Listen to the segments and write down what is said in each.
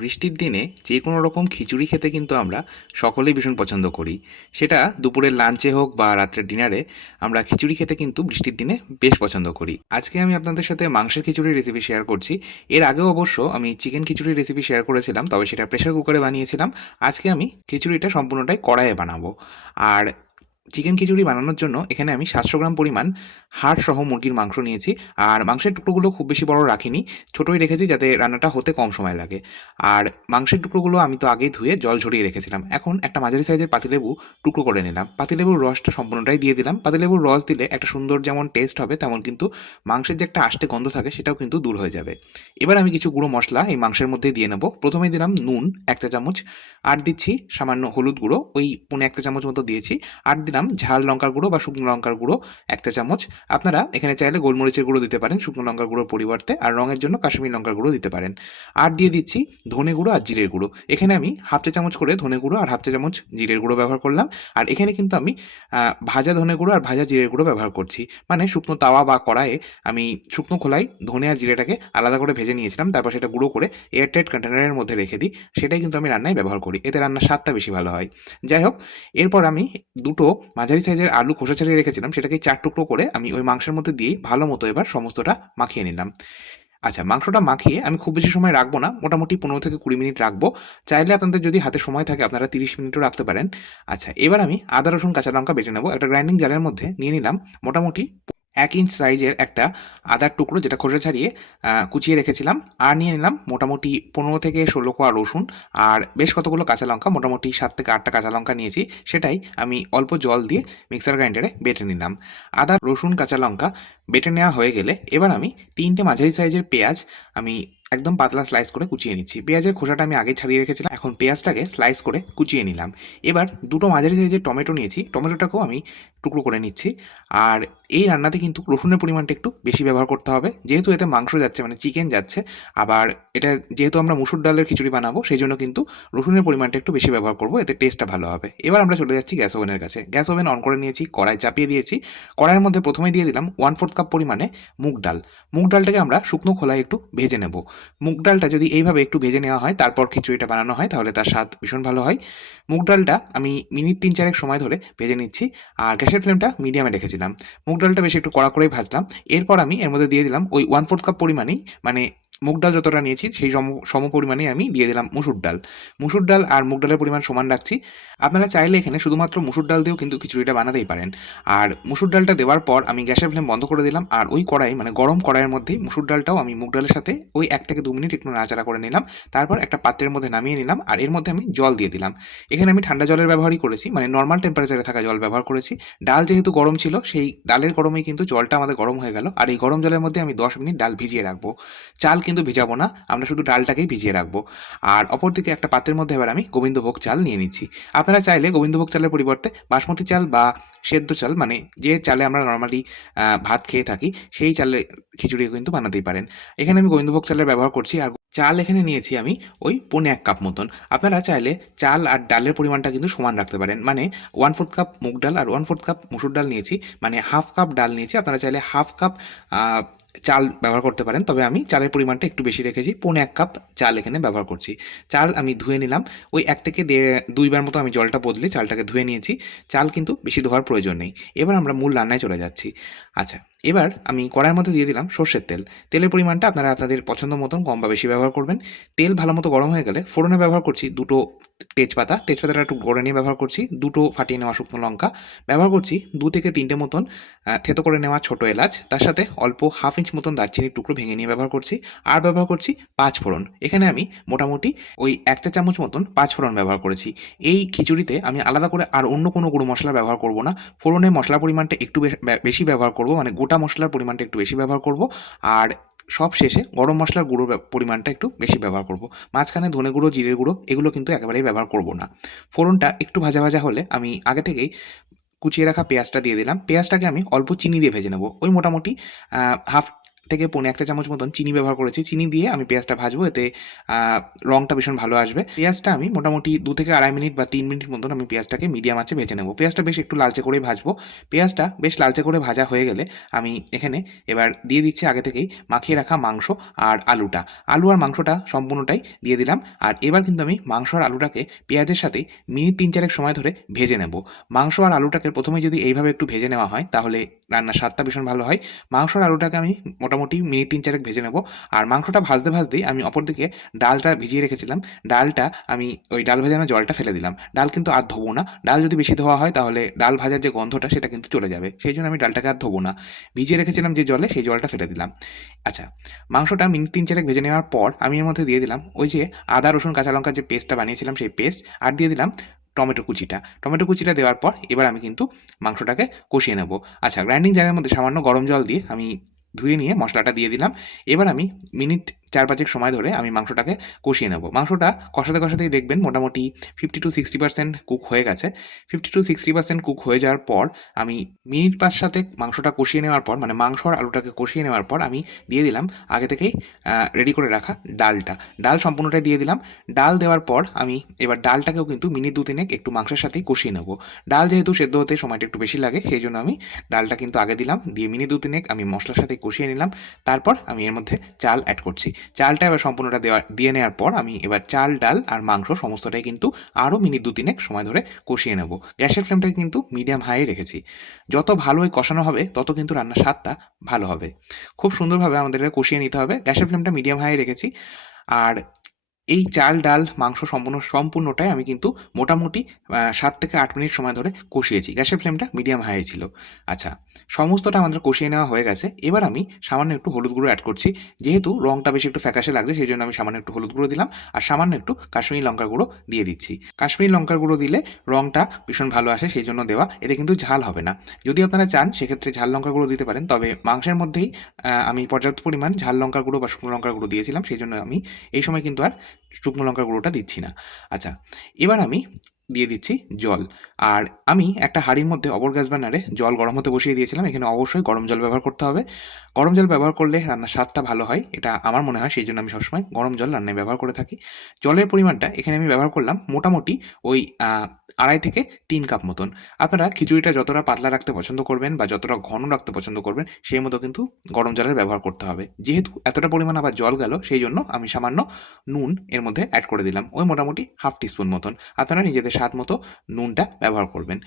বৃষ্টির দিনে যে কোনো রকম খিচুড়ি খেতে কিন্তু আমরা সকলেই ভীষণ পছন্দ করি। সেটা দুপুরের লাঞ্চে হোক বা রাত্রের ডিনারে, আমরা খিচুড়ি খেতে কিন্তু বৃষ্টির দিনে বেশ পছন্দ করি। আজকে আমি আপনাদের সাথে মাংসের খিচুড়ির রেসিপি শেয়ার করছি। এর আগেও অবশ্য আমি চিকেন খিচুড়ির রেসিপি শেয়ার করেছিলাম, তবে সেটা প্রেসার কুকারে বানিয়েছিলাম। আজকে আমি খিচুড়িটা সম্পূর্ণটাই কড়াইয়ে বানাবো। আর চিকেন খিচুড়ি বানানোর জন্য এখানে আমি 700 গ্রাম পরিমাণ হাড় সহ মুরগির মাংস নিয়েছি। আর মাংসের টুকরোগুলো খুব বেশি বড় রাখিনি, ছোটোই রেখেছি যাতে রান্নাটা হতে কম সময় লাগে। আর মাংসের টুকরোগুলো আমি তো আগেই ধুয়ে জল ঝরিয়ে রেখেছিলাম। এখন একটা মাঝারি সাইজের পাতিলেবু টুকরো করে নিলাম, পাতিলেবুর রসটা সম্পূর্ণটাই দিয়ে দিলাম। পাতিলেবুর রস দিলে একটা সুন্দর যেমন টেস্ট হবে, তেমন কিন্তু মাংসের যে একটা আষ্টে গন্ধ থাকে সেটাও কিন্তু দূর হয়ে যাবে। এবার আমি কিছু গুঁড়ো মশলা এই মাংসের মধ্যেই দিয়ে নেবো। প্রথমেই দিলাম নুন 1 চা চামচ, আর দিচ্ছি সামান্য হলুদ গুঁড়ো, ওই 1.25 চা চামচ মতো দিয়েছি। আর দিলাম ঝাল লঙ্কার গুঁড়ো বা শুকনো লঙ্কার গুঁড়ো 1 চা চামচ। আপনারা এখানে চাইলে গোলমরিচের গুঁড়ো দিতে পারেন শুকনো লঙ্কার গুঁড়োর পরিবর্তে, আর রঙের জন্য কাশ্মীর লঙ্কার গুঁড়ো দিতে পারেন। আর দিয়ে দিচ্ছি ধনে গুঁড়ো আর জিরের গুঁড়ো। এখানে আমি 1/2 চা চামচ করে ধনে গুঁড়ো আর 1/2 চা চামচ জিরের গুঁড়ো ব্যবহার করলাম। আর এখানে কিন্তু আমি ভাজা ধনে গুঁড়ো আর ভাজা জিরের গুঁড়ো ব্যবহার করছি। মানে শুকনো তাওয়া বা কড়াইয়ে আমি শুকনো খোলায় ধনে আর জিরেটাকে আলাদা করে ভেজে নিয়েছিলাম, তারপর সেটা গুঁড়ো করে এয়ারটাইট কন্টেনারের মধ্যে রেখে দিই। সেটাই কিন্তু আমি রান্নায় ব্যবহার করি, এতে রান্নার স্বাদটা বেশি ভালো হয়। যাই হোক, এরপর আমি দুটো মাঝারি সাইজের আলু খোসা ছাড়িয়ে রেখেছিলাম, সেটাকে 4 টুকরো করে আমি ওই মাংসের মধ্যে দিয়েই ভালো মতো এবার সমস্তটা মাখিয়ে নিলাম। আচ্ছা, মাংসটা মাখিয়ে আমি খুব বেশি সময় রাখবো না, মোটামুটি 15 থেকে 20 মিনিট রাখবো। চাইলে আপনাদের যদি হাতে সময় থাকে আপনারা 30 মিনিটও রাখতে পারেন। আচ্ছা, এবার আমি আদা রসুন কাঁচা লঙ্কা বেটে নেবো। একটা গ্রাইন্ডিং জারের মধ্যে নিয়ে নিলাম মোটামুটি 1 ইঞ্চ সাইজের একটা আদার টুকরো, যেটা খোসা ছাড়িয়ে কুচিয়ে রেখেছিলাম। আর নিয়ে নিলাম মোটামুটি 15 থেকে 16 কোয়া রসুন, আর বেশ কতগুলো কাঁচা লঙ্কা, মোটামুটি 7 থেকে 8টা কাঁচা লঙ্কা নিয়েছি। সেটাই আমি অল্প জল দিয়ে মিক্সার গ্রাইন্ডারে বেটে নিলাম। আদা রসুন কাঁচা লঙ্কা বেটে নেওয়া হয়ে গেলে এবার আমি 3টে মাঝারি সাইজের পেঁয়াজ আমি একদম পাতলা স্লাইস করে কুচিয়ে নিচ্ছি। পেঁয়াজের খোসাটা আমি আগে ছাড়িয়ে রেখেছিলাম, এখন পেঁয়াজটাকে স্লাইস করে কুচিয়ে নিলাম। এবার দুটো মাঝারি সাইজের টমেটো নিয়েছি, টমেটোটাকেও আমি টুকরো করে নিচ্ছি। আর এই রান্নাতে কিন্তু রসুনের পরিমাণটা একটু বেশি ব্যবহার করতে হবে, যেহেতু এতে মাংস যাচ্ছে, মানে চিকেন যাচ্ছে। আবার এটা যেহেতু আমরা মুসুর ডালের খিচুড়ি বানাবো, সেই জন্য কিন্তু রসুনের পরিমাণটা একটু বেশি ব্যবহার করবো, এতে টেস্টটা ভালো হবে। এবার আমরা চলে যাচ্ছি গ্যাস ওভেনের কাছে। গ্যাস ওভেন অন করে নিয়েছি, কড়াই চাপিয়ে দিয়েছি। কড়াইয়ের মধ্যে প্রথমে দিয়ে দিলাম 1/4 কাপ পরিমাণে মুগ ডাল। মুগ ডালটাকে আমরা শুকনো খোলায় একটু ভেজে নেব। মুগ ডালটা যদি এইভাবে একটু ভেজে নেওয়া হয়, তারপর খিচুড়িটা বানানো হয়, তাহলে তার স্বাদ ভীষণ ভালো হয়। মুগ ডালটা আমি মিনিট 3-4 সময় ধরে ভেজে নিচ্ছি, আর গ্যাসের ফ্লেমটা মিডিয়ামে রেখেছিলাম। মুগ ডালটা বেশি একটু কড়া করেই ভাজলাম। এরপর আমি এর মধ্যে দিয়ে দিলাম ওই 1/4 কাপ পরিমাণেই, মানে মুগ ডাল যতটা নিয়েছি সেই সম পরিমাণেই আমি দিয়ে দিলাম মুসুর ডাল। মুসুর ডাল আর মুগ ডালের পরিমাণ সমান রাখছি। আপনারা চাইলে এখানে শুধুমাত্র মুসুর ডাল দিয়েও কিন্তু খিচুড়িটা বানাতেই পারেন। আর মুসুর ডালটা দেওয়ার পর আমি গ্যাসের ফ্লেম বন্ধ করে দিলাম, আর ওই কড়াই, মানে গরম কড়াইয়ের মধ্যেই মুসুর ডালটাও আমি মুগ ডালের সাথে ওই 1 থেকে 2 মিনিট একটু নাড়াচাড়া করে নিলাম। তারপর একটা পাত্রের মধ্যে নামিয়ে নিলাম, আর এর মধ্যে আমি জল দিয়ে দিলাম। এখানে আমি ঠান্ডা জলের ব্যবহারই করেছি, মানে নর্মাল টেম্পারেচারে থাকা জল ব্যবহার করেছি। ডাল যেহেতু গরম ছিল, সেই ডালের গরমেই কিন্তু জলটা আমাদের গরম হয়ে গেল। আর এই গরম জলের মধ্যে আমি 10 মিনিট ডাল ভিজিয়ে রাখবো। চাল কিন্তু ভেজাবো না, আমরা শুধু ডালটাকেই ভিজিয়ে রাখবো। আর অপরদিকে একটা পাত্রের মধ্যে এবার আমি গোবিন্দভোগ চাল নিয়ে নিচ্ছি। আপনারা চাইলে গোবিন্দভোগ চালের পরিবর্তে বাসমতি চাল বা সেদ্ধ চাল, মানে যে চালে আমরা নর্মালি ভাত খেয়ে থাকি, সেই চালে খিচুড়ি কিন্তু বানাতেই পারেন। এখানে আমি গোবিন্দভোগ চালের ব্যবহার করছি। আর চাল এখানে নিয়েছি আমি ওই 1.25 কাপ মতন। আপনারা চাইলে চাল আর ডালের পরিমাণটা কিন্তু সমান রাখতে পারেন, মানে 1/4 কাপ মুগ ডাল আর 1/4 কাপ মুসুর ডাল নিয়েছি, মানে হাফ কাপ ডাল নিয়েছি। আপনারা চাইলে হাফ কাপ চাল ব্যবহার করতে পারেন, তবে আমি চালের পরিমাণটা একটু বেশি রেখেছি, 1.25 কাপ চাল এখানে ব্যবহার করছি। চাল আমি ধুয়ে নিলাম, ওই 1 থেকে 2 বার মতো আমি জলটা বদলে চালটাকে ধুয়ে নিয়েছি। চাল কিন্তু বেশি ধোয়ার প্রয়োজন নেই। এবার আমরা মূল রান্নায় চলে যাচ্ছি। আচ্ছা, এবার আমি কড়াইয়ের মধ্যে দিয়ে দিলাম সর্ষের তেল। তেলের পরিমাণটা আপনারা আপনাদের পছন্দ মতন কম বা বেশি ব্যবহার করবেন। তেল ভালো মতো গরম হয়ে গেলে ফোড়নে ব্যবহার করছি দুটো তেজপাতা, তেজপাতাটা একটু গড়ে নিয়ে ব্যবহার করছি, দুটো ফাটিয়ে নেওয়া শুকনো লঙ্কা ব্যবহার করছি, 2 থেকে 3টে মতন থেতো করে নেওয়া ছোটো এলাচ, তার সাথে অল্প 1/2 ইঞ্চ মতন দারচিনির টুকরো ভেঙে নিয়ে ব্যবহার করছি। আর ব্যবহার করছি 5 ফোড়ন। এখানে আমি মোটামুটি ওই 1 চা চামচ মতন 5 ফোড়ন ব্যবহার করেছি। এই খিচুড়িতে আমি আলাদা করে আর অন্য কোনো গুঁড়ো মশলা ব্যবহার করব না। ফোড়নে মশলার পরিমাণটা একটু বেশি ব্যবহার করব, মানে গোটা মশলার পরিমাণটা একটু বেশি ব্যবহার করব। আর সব শেষে গরম মশলার গুঁড়োর পরিমাণটা একটু বেশি ব্যবহার করব। মাঝখানে ধনে গুঁড়ো জিরের গুঁড়ো এগুলো কিন্তু একেবারেই ব্যবহার করব না। ফোড়নটা একটু ভাজা ভাজা হলে আমি আগে থেকেই কুচিয়ে রাখা পেঁয়াজটা দিয়ে দিলাম। পেঁয়াজটাকে আমি অল্প চিনি দিয়ে ভেজে নেব, ওই মোটামুটি হাফ থেকে 1.5 চামচ মতন চিনি ব্যবহার করেছি। চিনি দিয়ে আমি পেঁয়াজটা ভাজবো, এতে রঙটা ভীষণ ভালো আসবে। পেঁয়াজটা আমি মোটামুটি 2 থেকে 2.5 মিনিট বা 3 মিনিট মতন আমি পেঁয়াজটাকে মিডিয়াম আঁচে ভেজে নেব। পেঁয়াজটা বেশ একটু লালচে করেই ভাজবো। পেঁয়াজটা বেশ লালচে করে ভাজা হয়ে গেলে আমি এখানে এবার দিয়ে দিচ্ছি আগে থেকেই মাখিয়ে রাখা মাংস আর আলুটা। আলু আর মাংসটা সম্পূর্ণটাই দিয়ে দিলাম। আর এবার কিন্তু আমি মাংস আর আলুটাকে পেঁয়াজের সাথেই মিনিট 3-4 সময় ধরে ভেজে নেব। মাংস আর আলুটাকে প্রথমে যদি এইভাবে একটু ভেজে নেওয়া হয় তাহলে রান্নার স্বাদটা ভীষণ ভালো হয়। মাংস আর আলুটাকে আমি মোটামুটি মিনিট 3-4 ভেজে নেব। আর মাংসটা ভাজতে ভাজতেই আমি অপরদিকে ডালটা ভিজিয়ে রেখেছিলাম। ডালটা আমি ওই ডাল ভেজানো জলটা ফেলে দিলাম। ডাল কিন্তু আর ধোবো না। ডাল যদি বেশি ধোয়া হয় তাহলে ডাল ভাজার যে গন্ধটা সেটা কিন্তু চলে যাবে। সেই জন্য আমি ডালটাকে আর ধোবো না। ভিজিয়ে রেখেছিলাম যে জলে, সেই জলটা ফেলে দিলাম। আচ্ছা, মাংসটা মিনিট 3-4 ভেজে নেওয়ার পর আমি এর মধ্যে দিয়ে দিলাম ওই যে আদা রসুন কাঁচা লঙ্কার যে পেস্টটা বানিয়েছিলাম সেই পেস্ট, আর দিয়ে দিলাম টমেটো কুচিটা। টমেটো কুচিটা দেওয়ার পর এবার আমি কিন্তু মাংসটাকে কষিয়ে নেব। আচ্ছা, গ্রাইন্ডিং জারের মধ্যে সামান্য গরম জল দিয়ে আমি ধুয়ে নিয়ে মশলাটা দিয়ে দিলাম। এবার আমি মিনিট 4-5 সময় ধরে আমি মাংসটাকে কষিয়ে নেব। মাংসটা কষাতে কষাতেই দেখবেন মোটামুটি 50-60% কুক হয়ে গেছে। 50-60% কুক হয়ে যাওয়ার পর আমি মিনিট 5-7 মাংসটা কষিয়ে নেওয়ার পর, মানে মাংস আর আলুটাকে কষিয়ে নেওয়ার পর আমি দিয়ে দিলাম আগে থেকেই রেডি করে রাখা ডালটা। ডাল সম্পূর্ণটাই দিয়ে দিলাম। ডাল দেওয়ার পর আমি এবার ডালটাকেও কিন্তু মিনিট 2-3 একটু মাংসের সাথেই কষিয়ে নেব। ডাল যেহেতু সেদ্ধ হতে সময়টা একটু বেশি লাগে, সেই জন্য আমি ডালটা কিন্তু আগে দিলাম, দিয়ে মিনিট 2-3 আমি মশলার সাথে কষিয়ে নিলাম। তারপর আমি এর মধ্যে চাল অ্যাড করছি। চালটা এবার সম্পূর্ণটা দিয়ে নেওয়ার পর আমি এবার চাল, ডাল আর মাংস সমস্তটাই কিন্তু আরও মিনিট 2-3 সময় ধরে কষিয়ে নেব। গ্যাসের ফ্লেমটাকে কিন্তু মিডিয়াম হাই রেখেছি। যত ভালোই কষানো হবে তত কিন্তু রান্নার স্বাদটা ভালো হবে। খুব সুন্দরভাবে আমাদের এটা কষিয়ে নিতে হবে। গ্যাসের ফ্লেমটা মিডিয়াম হাই রেখেছি। আর এই চাল, ডাল, মাংস সম্পূর্ণটাই আমি কিন্তু মোটামুটি 7 থেকে 8 মিনিট সময় ধরে কষিয়েছি। গ্যাসের ফ্লেমটা মিডিয়াম হাই ছিল। আচ্ছা, সমস্তটা আমাদের কষিয়ে নেওয়া হয়ে গেছে। এবার আমি সামান্য একটু হলুদ গুঁড়ো অ্যাড করছি। যেহেতু রঙটা বেশি একটু ফ্যাকাশে লাগছে, সেই জন্য আমি সামান্য একটু হলুদ গুঁড়ো দিলাম। আর সামান্য একটু কাশ্মীরি লঙ্কার গুঁড়ো দিয়ে দিচ্ছি। কাশ্মীরি লঙ্কার গুঁড়ো দিলে রঙটা ভীষণ ভালো আসে, সেই জন্য দেওয়া। এতে কিন্তু ঝাল হবে না। যদি আপনারা চান সেক্ষেত্রে ঝাল লঙ্কার গুঁড়ো দিতে পারেন, তবে মাংসের মধ্যেই আমি পর্যাপ্ত পরিমাণ ঝাল লঙ্কার গুঁড়ো বা শুকনো লঙ্কার গুঁড়ো দিয়েছিলাম, সেই জন্য আমি এই সময় কিন্তু আর শুকনো লঙ্কার গুঁড়োটা দিচ্ছি না। আচ্ছা, এবার আমি দিয়ে দিচ্ছি জল। আর আমি একটা হাঁড়ির মধ্যে অপর গ্যাস বার্নারে জল গরম হতে বসিয়ে দিয়েছিলাম। এখানে অবশ্যই গরম জল ব্যবহার করতে হবে। গরম জল ব্যবহার করলে রান্নার স্বাদটা ভালো হয়, এটা আমার মনে হয়, সেই জন্য আমি সবসময় গরম জল রান্নায় ব্যবহার করে থাকি। জলের পরিমাণটা এখানে আমি ব্যবহার করলাম মোটামুটি ওই 2.5 থেকে 3 কাপ মতন। আপনারা খিচুড়িটা যতটা পাতলা রাখতে পছন্দ করবেন বা যতটা ঘন রাখতে পছন্দ করবেন, সেই মতো কিন্তু গরম জলের ব্যবহার করতে হবে। যেহেতু এতটা পরিমাণ আবার জল গেল, সেই জন্য আমি সামান্য নুন এর মধ্যে অ্যাড করে দিলাম, ওই মোটামুটি হাফ টিস্পুন মতন। আপনারা নিজেদের স্বাদ মতো নুনটা ব্যবহার করবেন।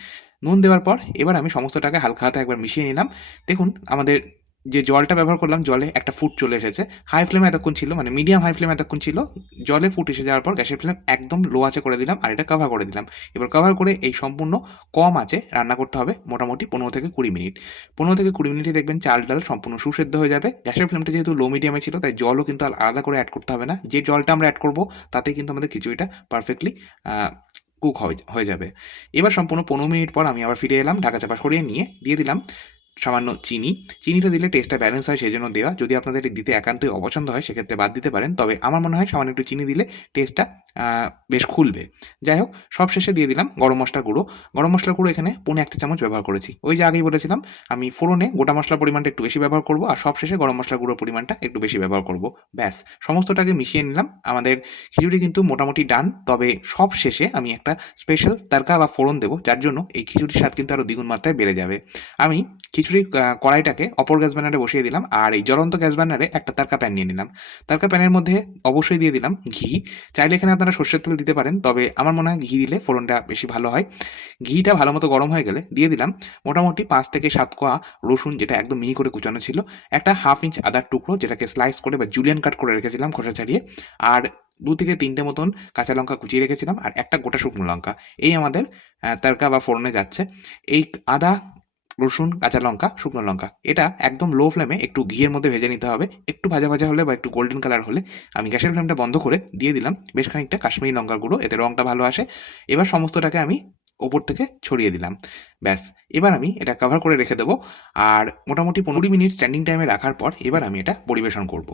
নুন দেওয়ার পর এবার আমি সমস্তটাকে হালকা হাতে একবার মিশিয়ে নিলাম। দেখুন আমাদের যে জলটা ব্যবহার করলাম, জলে একটা ফুট চলে এসেছে। হাই ফ্লেমে এতক্ষণ ছিল, মানে মিডিয়াম হাই ফ্লেমে এতক্ষণ ছিল। জলে ফুট এসে যাওয়ার পর গ্যাসের ফ্লেম একদম লো আঁচে করে দিলাম আর এটা কভার করে দিলাম। এবার কভার করে এই সম্পূর্ণ কম আঁচে রান্না করতে হবে মোটামুটি 15 থেকে 20 মিনিট। 15 থেকে 20 মিনিটে দেখবেন চাল ডাল সম্পূর্ণ সুসেদ্ধ হয়ে যাবে। গ্যাসের ফ্লেমটা যেহেতু লো মিডিয়ামে ছিল, তাই জলও কিন্তু আলাদা করে অ্যাড করতে হবে না। যে জলটা আমরা অ্যাড করবো তাতেই কিন্তু আমাদের খিচুড়িটা পারফেক্টলি কুক হয়ে যাবে। এবার সম্পূর্ণ 15 মিনিট পর আমি আবার ফিরে এলাম, ঢাকা চাপা সরিয়ে নিয়ে দিয়ে দিলাম সামান্য চিনি। চিনিটা দিলে টেস্টটা ব্যালেন্স হয়, সেই জন্য দেওয়া। যদি আপনাদের দিতে একান্তই অপছন্দ হয় সেক্ষেত্রে বাদ দিতে পারেন, তবে আমার মনে হয় সামান্য একটু চিনি দিলে টেস্টটা বেশ খুলবে। যাই হোক, সব শেষে দিয়ে দিলাম গরম মশলার গুঁড়ো। গরম মশলার গুঁড়ো এখানে 1.5 চামচ ব্যবহার করেছি। ওই যে আগেই বলেছিলাম আমি ফোড়নে গোটা মশলার পরিমাণটা একটু বেশি ব্যবহার করব, আর সব শেষে গরম মশলার গুঁড়োর পরিমাণটা একটু বেশি ব্যবহার করব। ব্যাস, সমস্তটাকে মিশিয়ে নিলাম। আমাদের খিচুড়ি কিন্তু মোটামুটি ডান, তবে সব শেষে আমি একটা স্পেশাল তারকা বা ফোড়ন দেবো, যার জন্য এই খিচুড়ির স্বাদ কিন্তু আরও দ্বিগুণ মাত্রায় বেড়ে যাবে। আমি খিচুড়ির কড়াইটাকে অপর গ্যাস বার্নারে বসিয়ে দিলাম, আর এই জ্বলন্ত গ্যাস বার্নারে একটা তারকা প্যান নিয়ে নিলাম। তারকা প্যানের মধ্যে অবশ্যই দিয়ে দিলাম ঘি। চাইলে এখানে আপনারা সর্ষের তেল দিতে পারেন, তবে আমার মনে হয় ঘি দিলে ফোড়নটা বেশি ভালো হয়। ঘিটা ভালো মতো গরম হয়ে গেলে দিয়ে দিলাম মোটামুটি 5 থেকে 7 কোয়া রসুন, যেটা একদম মিহি করে কুচানো ছিল, একটা হাফ ইঞ্চ আদার টুকরো যেটাকে স্লাইস করে বা জুলিয়ান কাট করে রেখেছিলাম খোসা ছাড়িয়ে, আর 2 থেকে 3টে মতন কাঁচা লঙ্কা কুচিয়ে রেখেছিলাম, আর একটা গোটা শুকনো লঙ্কা। এই আমাদের তারকা বা ফোড়নে যাচ্ছে। এই আদা, রসুন, কাঁচা লঙ্কা, শুকনো লঙ্কা, এটা একদম লো ফ্লেমে একটু ঘিয়ের মধ্যে ভেজে নিতে হবে। একটু ভাজা ভাজা হলে বা একটু গোল্ডেন কালার হলে আমি গ্যাসের ফ্লেমটা বন্ধ করে দিয়ে দিলাম বেশ খানিকটা কাশ্মীরি লঙ্কার গুঁড়ো, এতে রঙটা ভালো আসে। এবার সমস্তটাকে আমি ওপর থেকে ছড়িয়ে দিলাম। ব্যাস, এবার আমি এটা কভার করে রেখে দেবো। আর মোটামুটি 15 মিনিট স্ট্যান্ডিং টাইমে রাখার পর এবার আমি এটা পরিবেশন করব।